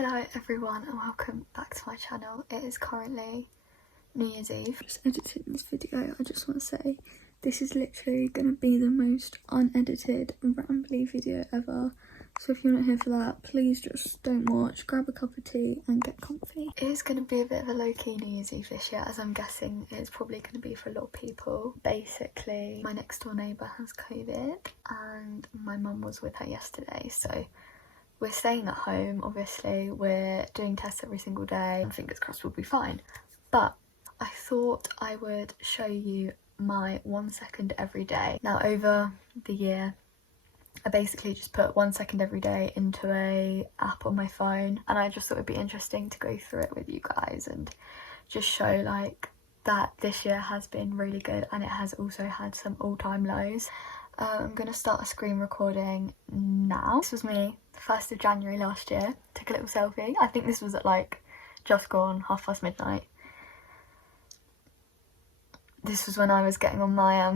Hello everyone and welcome back to my channel. It is currently New Year's Eve. Just editing this video, I just want to say this is literally going to be the most unedited, rambly video ever. So if you're not here for that, please just don't watch, grab a cup of tea and get comfy. It is going to be a bit of a low-key New Year's Eve this year, as I'm guessing it's probably going to be for a lot of people. Basically, my next door neighbour has COVID and my mum was with her yesterday, so we're staying at home. Obviously we're doing tests every single day and fingers crossed we'll be fine, but I thought I would show you my 1 second every day. Now over the year I basically just put 1 second every day into a app on my phone, and I just thought it'd be interesting to go through it with you guys and just show like that this year has been really good and it has also had some all-time lows. I'm gonna start a screen recording now. This was me, 1st of January last year. Took a little selfie. I think this was at like just gone midnight. This was when I was getting on my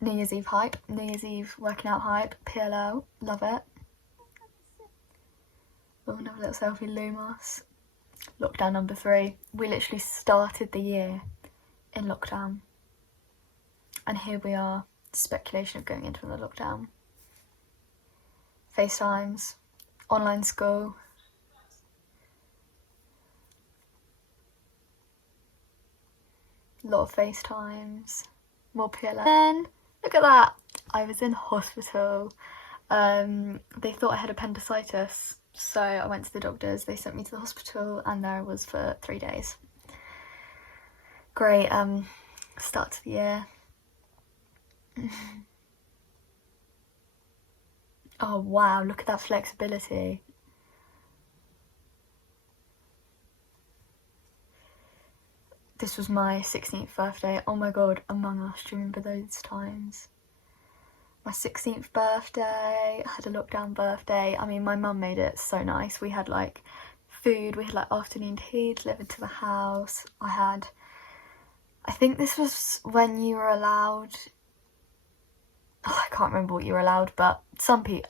New Year's Eve hype, New Year's Eve working out hype, PLL, love it. Oh, another little selfie, Lumos. Lockdown number 3. We literally started the year in lockdown. And here we are, speculation of going into another lockdown. FaceTimes, online school. A lot of FaceTimes, more PLN. Then, look at that, I was in hospital. They thought I had appendicitis, so I went to the doctors, they sent me to the hospital and there I was for 3 days. Great start to the year. Oh wow, look at that flexibility. This was my 16th birthday. Oh my god, Among Us, do you remember those times? My 16th birthday, I had a lockdown birthday. I mean, my mum made it so nice. We had like food, we had like afternoon tea delivered to the house. I think this was when you were allowed, I can't remember what you were allowed, but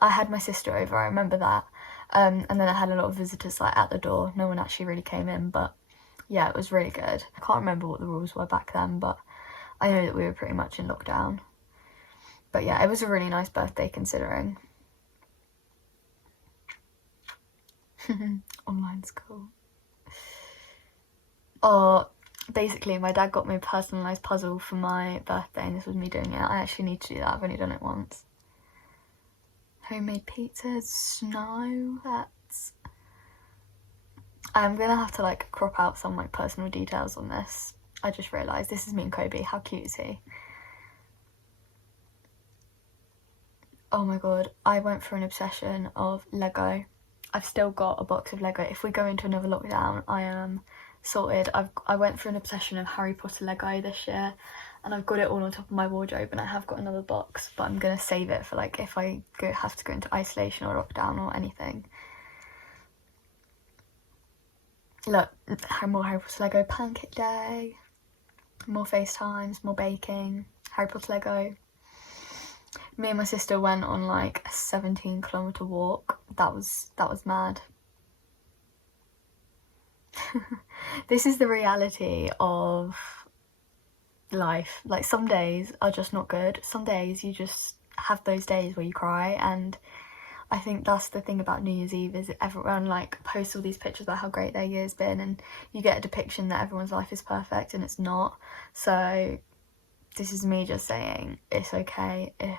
I had my sister over, I remember that. And then I had a lot of visitors like at the door. No one actually really came in, but yeah, it was really good. I can't remember what the rules were back then, but I know that we were pretty much in lockdown. But yeah, it was a really nice birthday considering. Online school. Oh, basically my dad got me a personalised puzzle for my birthday and this was me doing it. I actually need to do that, I've only done it once. Homemade pizzas, snow, I'm gonna have to like crop out some like personal details on this. I just realised this is me and Kobe, how cute is he? Oh my god, I went for an obsession of Lego. I've still got a box of Lego. If we go into another lockdown, I am sorted. I went for an obsession of Harry Potter Lego this year and I've got it all on top of my wardrobe, and I have got another box, but I'm gonna save it for like if I have to go into isolation or lockdown or anything. Look, more Harry Potter Lego, pancake day, more FaceTimes, more baking, Harry Potter Lego. Me and my sister went on like a 17-kilometre walk. That was mad. This is the reality of life. Like some days are just not good. Some days you just have those days where you cry, and I think that's the thing about New Year's Eve is everyone like posts all these pictures about how great their year's been, and you get a depiction that everyone's life is perfect and it's not. So this is me just saying it's okay if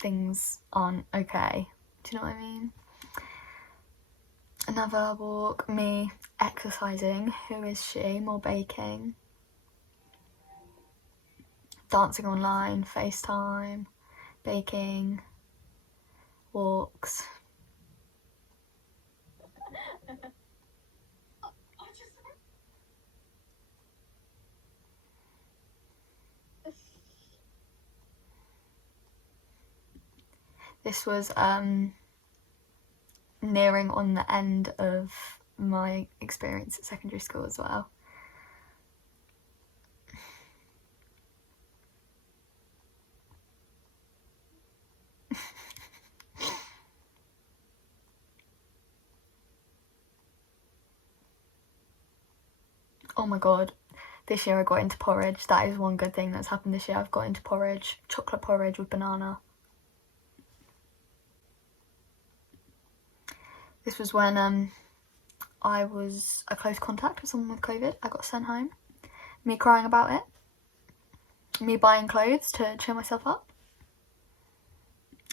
things aren't okay. Do you know what I mean? Another walk, me exercising. Who is she? More baking. Dancing online, FaceTime, baking, walks. This was nearing on the end of my experience at secondary school as well. Oh my god, this year I got into porridge. That is one good thing that's happened this year. I've got into porridge, chocolate porridge with banana. This was when I was a close contact with someone with COVID. I got sent home. Me crying about it. Me buying clothes to cheer myself up.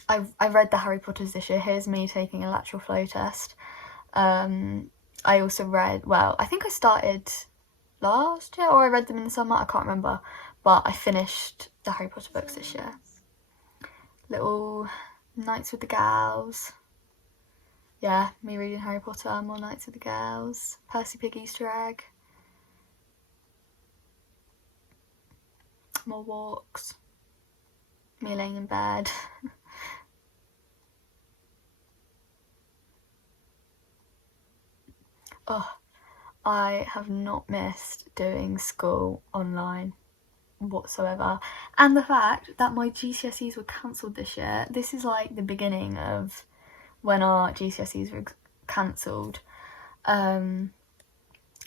I read the Harry Potters this year. Here's me taking a lateral flow test. I also read, well, I think I started last year or I read them in the summer, I can't remember, but I finished the Harry Potter books this year. Little nights with the gals. Yeah, me reading Harry Potter, more nights with the gals. Percy Pig Easter egg. More walks. Me laying in bed. Oh, I have not missed doing school online whatsoever. And the fact that my GCSEs were cancelled this year, this is like the beginning of when our GCSEs were cancelled. Isn't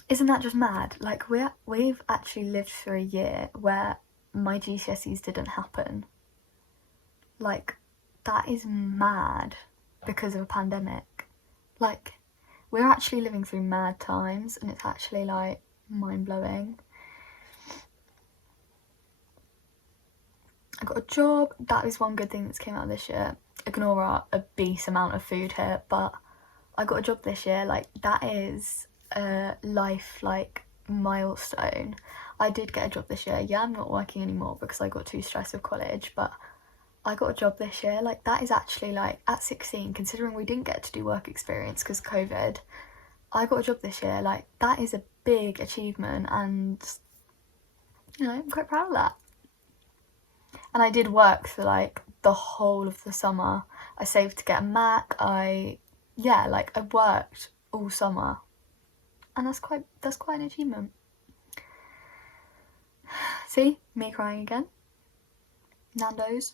that just mad? Like we've actually lived through a year where my GCSEs didn't happen. Like, that is mad because of a pandemic. Like, we're actually living through mad times and it's actually like mind-blowing. I got a job. That is one good thing that's came out this year. Ignore our obese amount of food here, but I got a job this year. Like, that is a life like milestone. I did get a job this year. Yeah, I'm not working anymore because I got too stressed with college, but I got a job this year. Like, that is actually, like, at 16, considering we didn't get to do work experience because COVID, I got a job this year. Like, that is a big achievement and, you know, I'm quite proud of that. And I did work for, like, the whole of the summer. I saved to get a Mac. I worked all summer. And that's quite an achievement. See? Me crying again. Nando's.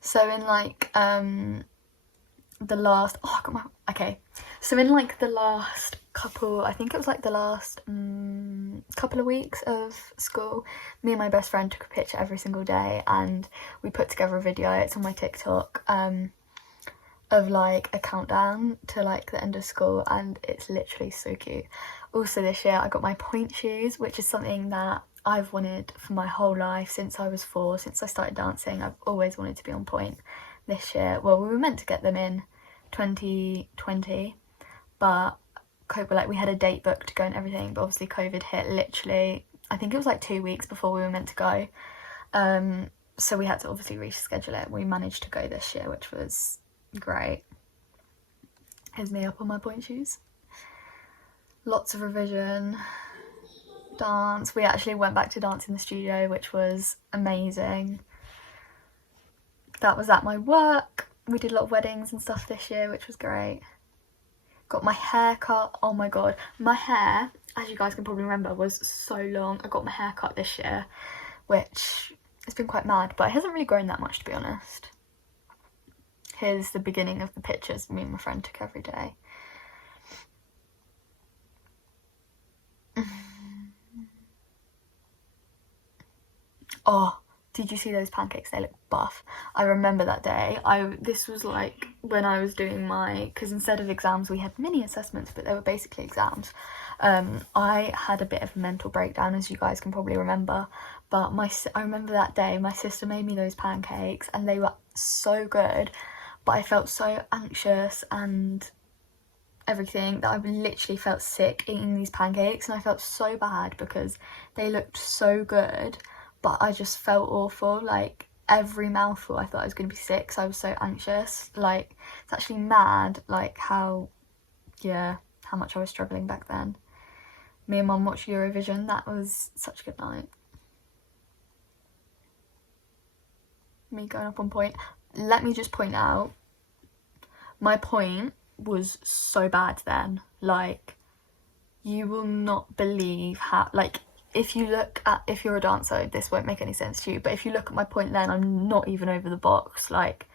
So in like the last so in like the last couple, I think it was like the last couple of weeks of school, me and my best friend took a picture every single day and we put together a video. It's on my TikTok of like a countdown to like the end of school, and it's literally so cute. Also this year I got my point shoes, which is something that I've wanted for my whole life since I was 4. Since I started dancing, I've always wanted to be on point. This year, well, we were meant to get them in 2020, but we had a date booked to go and everything, but obviously COVID hit literally, I think it was like 2 weeks before we were meant to go. So we had to obviously reschedule it. We managed to go this year, which was great. Here's me up on my point shoes. Lots of revision. Dance. We actually went back to dance in the studio, which was amazing. That was at my work. We did a lot of weddings and stuff this year, which was great. Got my hair cut. Oh my god, my hair, as you guys can probably remember, was so long. I got my hair cut this year, which has been quite mad, but it hasn't really grown that much, to be honest. Here's the beginning of the pictures me and my friend took every day. Oh, did you see those pancakes? They look buff. I remember that day. This was like when I was doing because instead of exams we had mini assessments, but they were basically exams. I had a bit of a mental breakdown, as you guys can probably remember, but I remember that day my sister made me those pancakes and they were so good, but I felt so anxious and everything that I literally felt sick eating these pancakes, and I felt so bad because they looked so good, but I just felt awful. Like, every mouthful I thought I was going to be sick, so I was so anxious. Like, it's actually mad, like, how much I was struggling back then. Me and Mum watched Eurovision. That was such a good night. Me going up on point. Let me just point out, my point was so bad then. Like, you will not believe how, like, if you're a dancer, this won't make any sense to you, but if you look at my point then, I'm not even over the box. Like,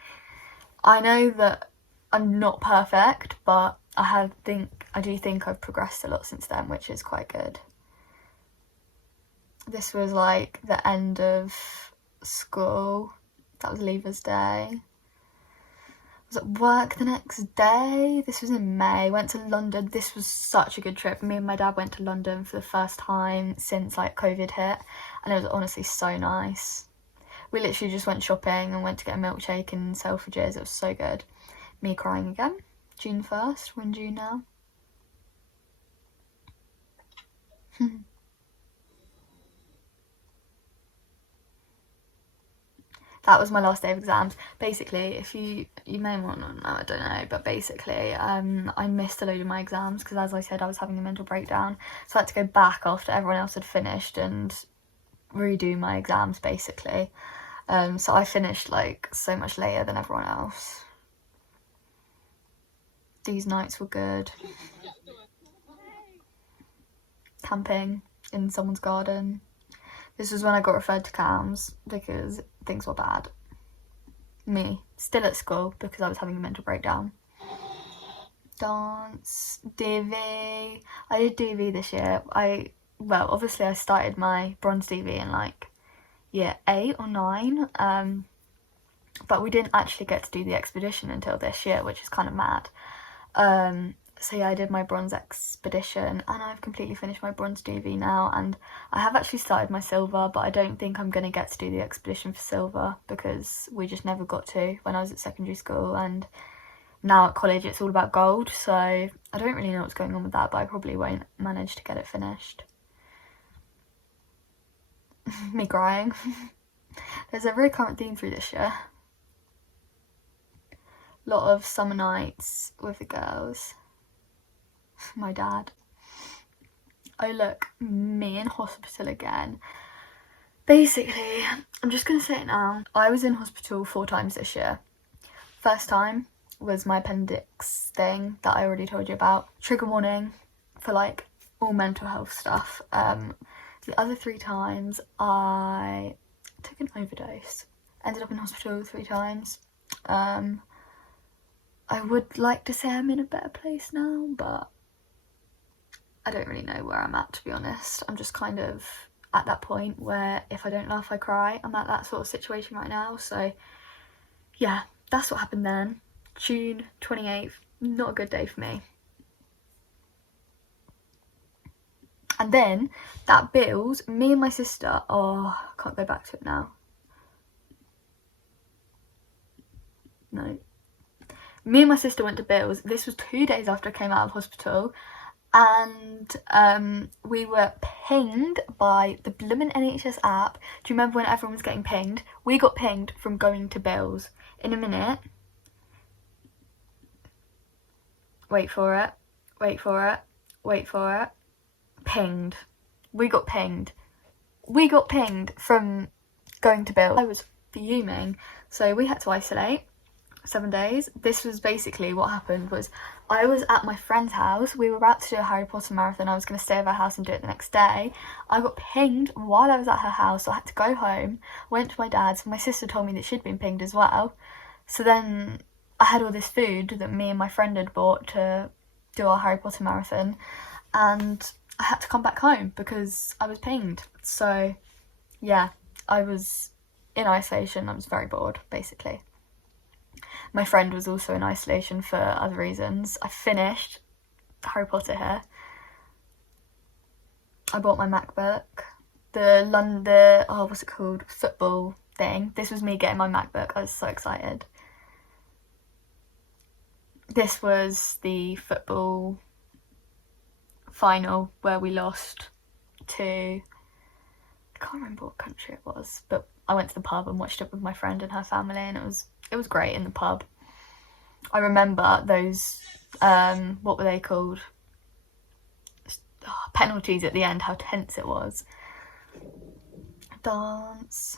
I know that I'm not perfect, but I do think I've progressed a lot since then, which is quite good. This was like the end of school. That was Leavers Day. I was at work the next day. This was in May. Went to London. This was such a good trip. Me and my dad went to London for the first time since like COVID hit, and it was honestly so nice. We literally just went shopping and went to get a milkshake in Selfridges. It was so good. Me crying again. June 1st. We're in June now. That was my last day of exams. Basically, if you may want to know, I don't know, but basically I missed a load of my exams because, as I said, I was having a mental breakdown, so I had to go back after everyone else had finished and redo my exams basically. So I finished like so much later than everyone else. These nights were good. Camping in someone's garden. This was when I got referred to CAMS because things were bad. Me, still at school because I was having a mental breakdown. Dance, DV. I did DV this year. Well, obviously I started my bronze DV in like year 8 or 9. But we didn't actually get to do the expedition until this year, which is kind of mad. So yeah, I did my bronze expedition and I've completely finished my bronze DV now, and I have actually started my silver, but I don't think I'm going to get to do the expedition for silver because we just never got to when I was at secondary school, and now at college it's all about gold, so I don't really know what's going on with that, but I probably won't manage to get it finished. Me crying. There's a recurrent theme through this year. Lot of summer nights with the girls. My dad. Oh look, me in hospital again. Basically, I'm just gonna say it now. I was in hospital 4 times this year. First time was my appendix thing that I already told you about. Trigger warning for like all mental health stuff. The other 3 times I took an overdose. Ended up in hospital 3 times. I would like to say I'm in a better place now, but I don't really know where I'm at, to be honest. I'm just kind of at that point where if I don't laugh, I cry. I'm at that sort of situation right now. So yeah, that's what happened then. June 28th, not a good day for me. And then that bills, me and my sister, oh, I can't go back to it now. No. Me and my sister went to Bill's. This was 2 days after I came out of hospital, and we were pinged by the bloomin' NHS app. Do you remember when everyone was getting pinged? We got pinged from going to Bill's. In a minute. Wait for it. Wait for it. Wait for it. Pinged. We got pinged. We got pinged from going to Bill's. I was fuming. So we had to isolate 7 days. This was basically what happened. Was I was at my friend's house. We were about to do a Harry Potter marathon. I was going to stay at her house and do it the next day. I got pinged while I was at her house, so I had to go home. Went to my dad's. My sister told me that she'd been pinged as well. So then I had all this food that me and my friend had bought to do our Harry Potter marathon, and I had to come back home because I was pinged. So yeah, I was in isolation. I was very bored, basically. My friend was also in isolation for other reasons. I finished Harry Potter here. I bought my MacBook. What's it called? Football thing. This was me getting my MacBook. I was so excited. This was the football final where we lost to, I can't remember what country it was, but I went to the pub and watched it with my friend and her family, and it was great in the pub. I remember those, what were they called? Penalties at the end, how tense it was. Dance.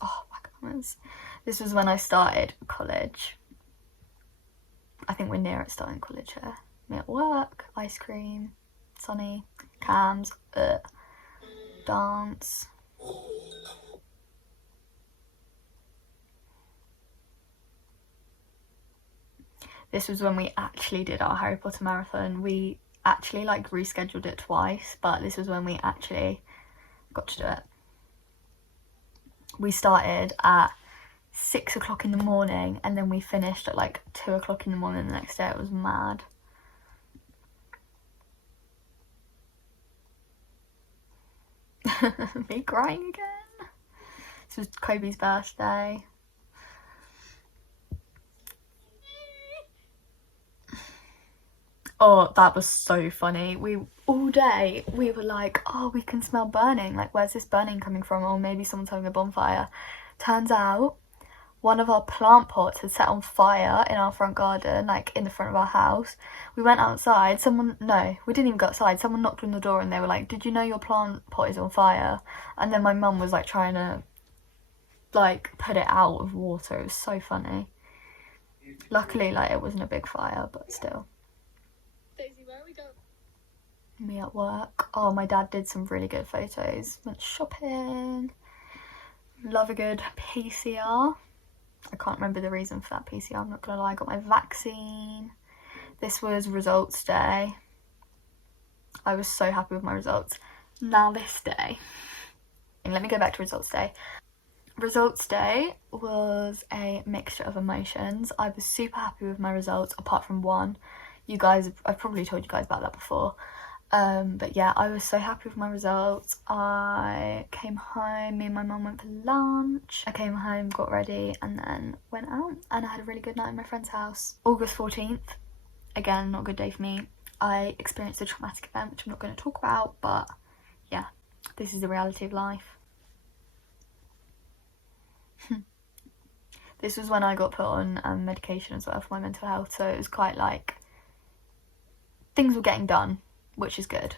Oh my goodness. This was when I started college. I think we're near it starting college here. Me at work, ice cream, sunny, cams, dance. This was when we actually did our Harry Potter marathon. We actually like rescheduled it twice, but this was when we actually got to do it. We started at 6 o'clock in the morning and then we finished at like 2 o'clock in the morning the next day. It was mad. Me crying again. This was Kobe's birthday. Oh, that was so funny. All day we were like, oh, we can smell burning. Like, where's this burning coming from? Or maybe someone's having a bonfire. Turns out one of our plant pots had set on fire in our front garden, like in the front of our house. We went outside. No, we didn't even go outside. Someone knocked on the door and they were like, did you know your plant pot is on fire? And then my mum was like trying to like put it out of water. It was so funny. Luckily, like, it wasn't a big fire, but still. Daisy, where are we going? Me at work. Oh, my dad did some really good photos. Went shopping. Love a good PCR. I can't remember the reason for that PCR, I'm not gonna lie. I got my vaccine. This was results day. I was so happy with my results. Now this day. And let me go back to results day. Results day was a mixture of emotions. I was super happy with my results, apart from one. I've probably told you guys about that before. But yeah, I was so happy with my results. I came home, me and my mum went for lunch. I came home, got ready, and then went out, and I had a really good night in my friend's house. August 14th, again, not a good day for me. I experienced a traumatic event, which I'm not going to talk about, but yeah, this is the reality of life. This was when I got put on medication as well for my mental health, so it was quite like things were getting done, which is good.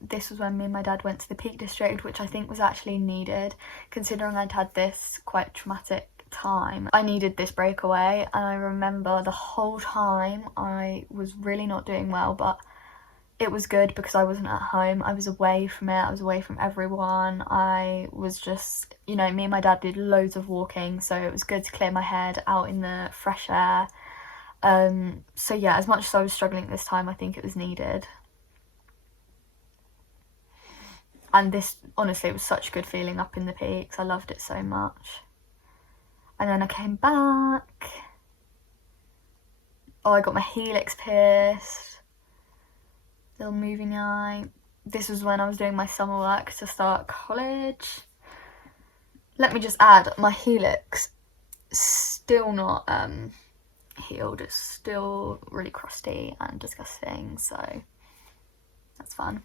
This was when me and my dad went to the Peak District, which I think was actually needed, considering I'd had this quite traumatic time. I needed this breakaway, and I remember the whole time I was really not doing well, but it was good because I wasn't at home. I was away from it. I was away from everyone. I was just, you know, me and my dad did loads of walking, so it was good to clear my head out in the fresh air. So yeah, as much as I was struggling at this time, I think it was needed. And this, honestly, it was such a good feeling up in the peaks. I loved it so much. And then I came back. Oh, I got my helix pierced. Little movie night. This was when I was doing my summer work to start college. Let me just add, my helix still not healed. It's still really crusty and disgusting, so that's fun.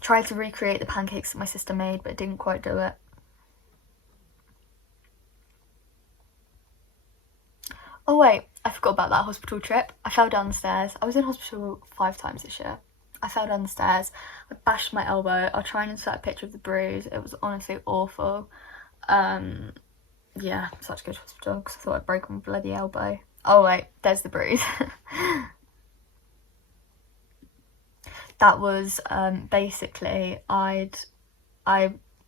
Tried to recreate the pancakes that my sister made, but didn't quite do it. Oh wait, I forgot about that hospital trip. I fell down the stairs. I was in hospital 5 times this year. I fell down the stairs, I bashed my elbow. I'll try and insert a picture of the bruise. It was honestly awful. Yeah, such a good hospital because I thought I'd break my bloody elbow. Oh wait, there's the bruise. That was basically, I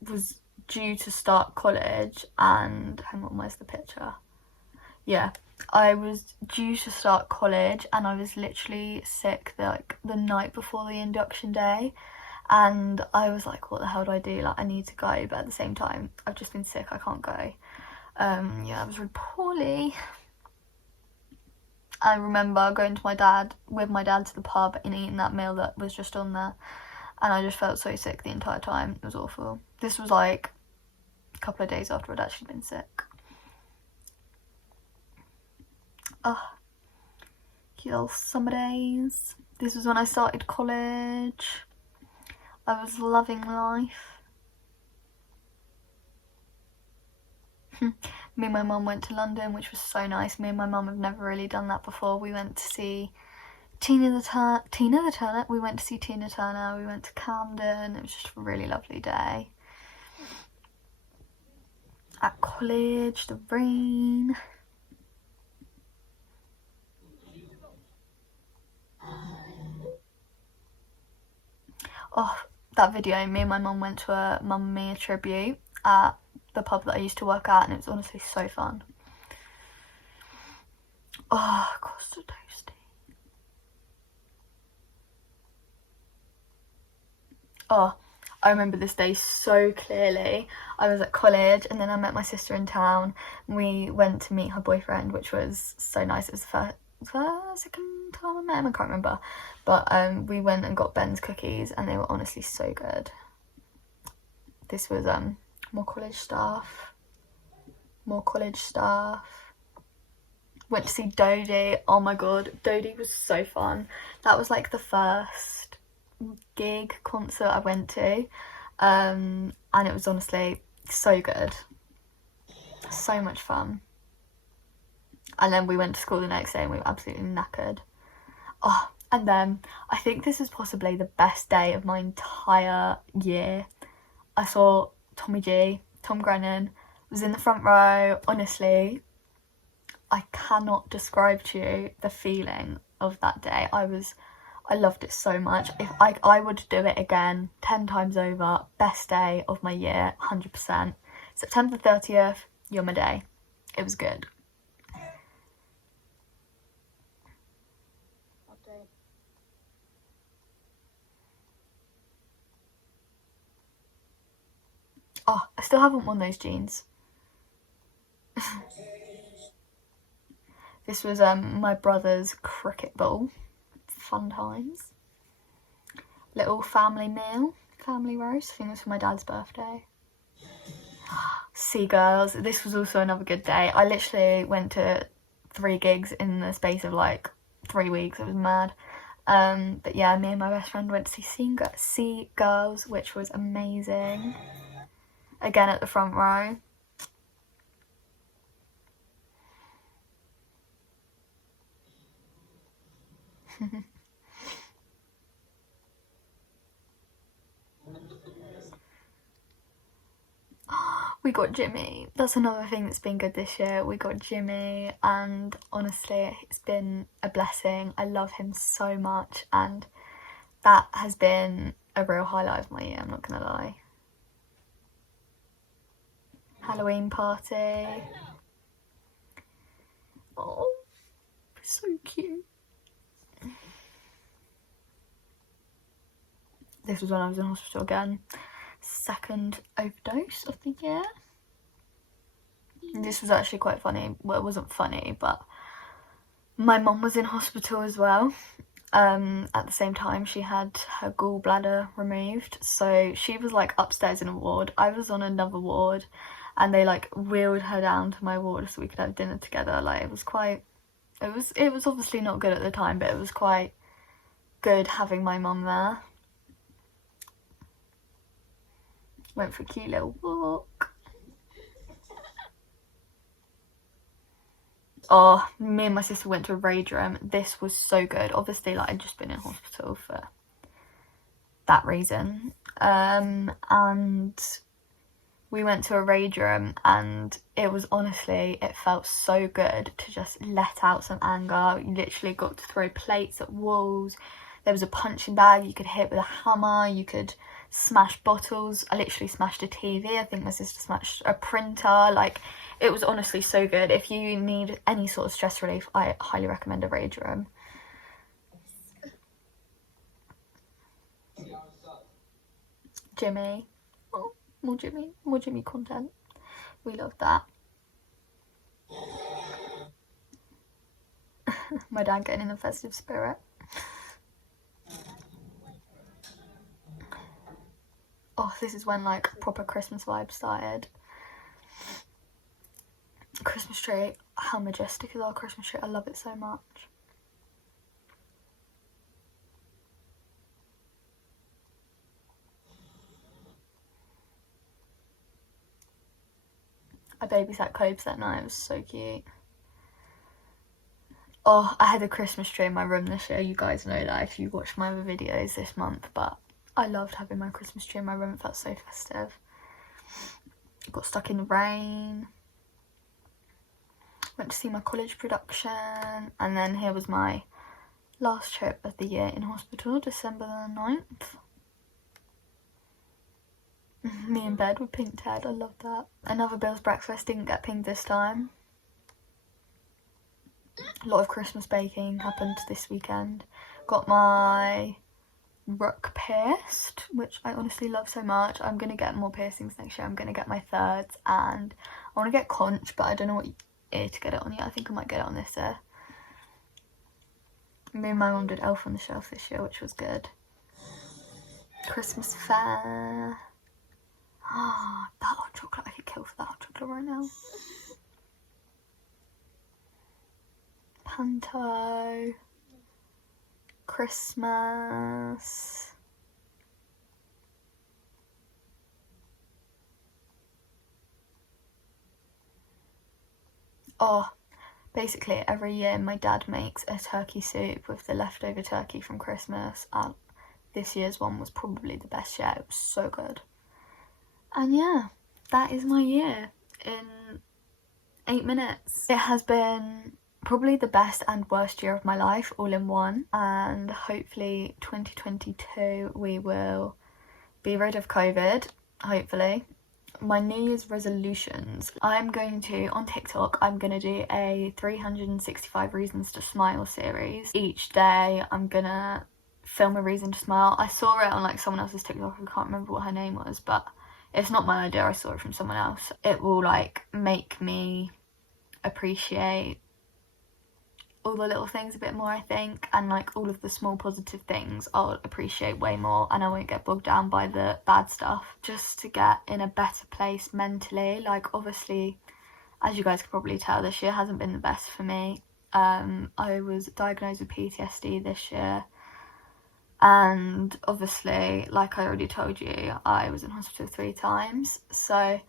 was due to start college and, hang on, where's the picture? Yeah, I was due to start college and I was literally sick the night before the induction day, and I was like, what the hell do I do? Like, I need to go, but at the same time, I've just been sick, I can't go. Yeah, I was really poorly. I remember going to with my dad to the pub and eating that meal that was just on there, and I just felt so sick the entire time. It was awful. This was like a couple of days after I'd actually been sick. Oh, cute little summer days. This was when I started college. I was loving life. Me and my mum went to London, which was so nice. Me and my mum have never really done that before. We went to see Tina the Turner. We went to see Tina Turner. We went to Camden. It was just a really lovely day. At college, the rain. Oh, that video, me and my mum went to a Mamma Mia tribute at the pub that I used to work at, and it was honestly so fun. Oh, Costa Toast. Oh, I remember this day so clearly. I was at college and then I met my sister in town. We went to meet her boyfriend, which was so nice. It was the second time I met him, I can't remember. But we went and got Ben's cookies and they were honestly so good. This was more college stuff. Went to see Dodie. Oh my god, Dodie was so fun. That was like the first gig concert I went to, and it was honestly so good, so much fun. And then we went to school the next day and we were absolutely knackered. Oh, and then I think this was possibly the best day of my entire year. I saw Tom Grennan was in the front row. Honestly, I cannot describe to you the feeling of that day. I loved it so much. If I would do it again 10 times over. Best day of my year, 100%. September 30th, you're my day. It was good. Oh, I still haven't worn those jeans. This was my brother's cricket ball. Fun times. Little family meal, family roast. I think it was for my dad's birthday. Seagulls. This was also another good day. I literally went to 3 gigs in the space of like 3 weeks. It was mad. But yeah, me and my best friend went to see Seagulls, which was amazing. Again at the front row. We got Jimmy. That's another thing that's been good this year. We got Jimmy and honestly it's been a blessing. I love him so much and that has been a real highlight of my year, I'm not gonna lie. Halloween party. Oh, so cute. This was when I was in hospital again. Second overdose of the year. This was actually quite funny. Well, it wasn't funny, but my mum was in hospital as well. At the same time, she had her gallbladder removed, so she was like upstairs in a ward. I was on another ward, and they like wheeled her down to my ward so we could have dinner together. Like it was obviously not good at the time, but it was quite good having my mum there. Went for a cute little walk. Oh, me and my sister went to a rage room. This was so good. Obviously, like I'd just been in hospital for that reason. And we went to a rage room and it was honestly, it felt so good to just let out some anger. You literally got to throw plates at walls. There was a punching bag you could hit with a hammer. You could smash bottles. I literally smashed a TV. I think my sister smashed a printer. Like it was honestly so good. If you need any sort of stress relief, I highly recommend a rage room. Jimmy. Oh, more Jimmy content. We love that. My dad getting in the festive spirit. Oh, this is when like proper Christmas vibes started. Christmas tree. How majestic is our Christmas tree? I love it so much. I babysat Cobes that night. It was so cute. Oh, I had a Christmas tree in my room this year. You guys know that if you watch my other videos this month, but I loved having my Christmas tree in my room. It felt so festive. Got stuck in the rain. Went to see my college production. And then here was my last trip of the year in hospital, December the 9th. Me in bed with pink Ted, I love that. Another Bill's breakfast, didn't get pinged this time. A lot of Christmas baking happened this weekend. Got my rook pierced, which I honestly love so much. I'm going to get more piercings next year. I'm going to get my thirds, and I want to get conch, but I don't know what ear to get it on yet. I think I might get it on this ear. Me and my mum did Elf on the Shelf this year, which was good. Christmas fair. Ah, that hot chocolate. I could kill for that hot chocolate right now. Panto. Christmas. Oh, basically every year my dad makes a turkey soup with the leftover turkey from Christmas, and this year's one was probably the best yet. It was so good. And yeah, that is my year in 8 minutes. It has been probably the best and worst year of my life all in one, and hopefully 2022 we will be rid of COVID, hopefully. My New Year's resolutions, I'm going to, on TikTok, I'm going to do a 365 Reasons to Smile series. Each day I'm going to film a reason to smile. I saw it on like someone else's TikTok, I can't remember what her name was, but it's not my idea, I saw it from someone else. It will like make me appreciate all the little things a bit more, I think, and like all of the small positive things I'll appreciate way more, and I won't get bogged down by the bad stuff, just to get in a better place mentally. Like obviously, as you guys can probably tell, this year hasn't been the best for me. I was diagnosed with PTSD this year, and obviously, like I already told you, I was in hospital 3 times, so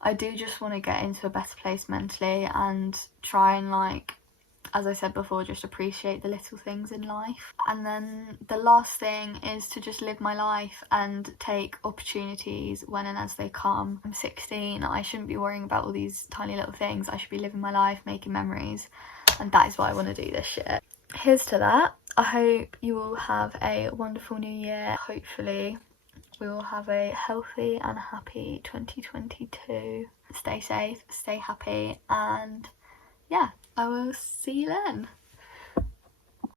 I do just want to get into a better place mentally and try and, like, as I said before, just appreciate the little things in life. And then the last thing is to just live my life and take opportunities when and as they come. I'm 16, I shouldn't be worrying about all these tiny little things. I should be living my life, making memories, and that is what I want to do this year. Here's to that. I hope you all have a wonderful new year. Hopefully we will have a healthy and happy 2022. Stay safe, stay happy, and yeah, I will see you then.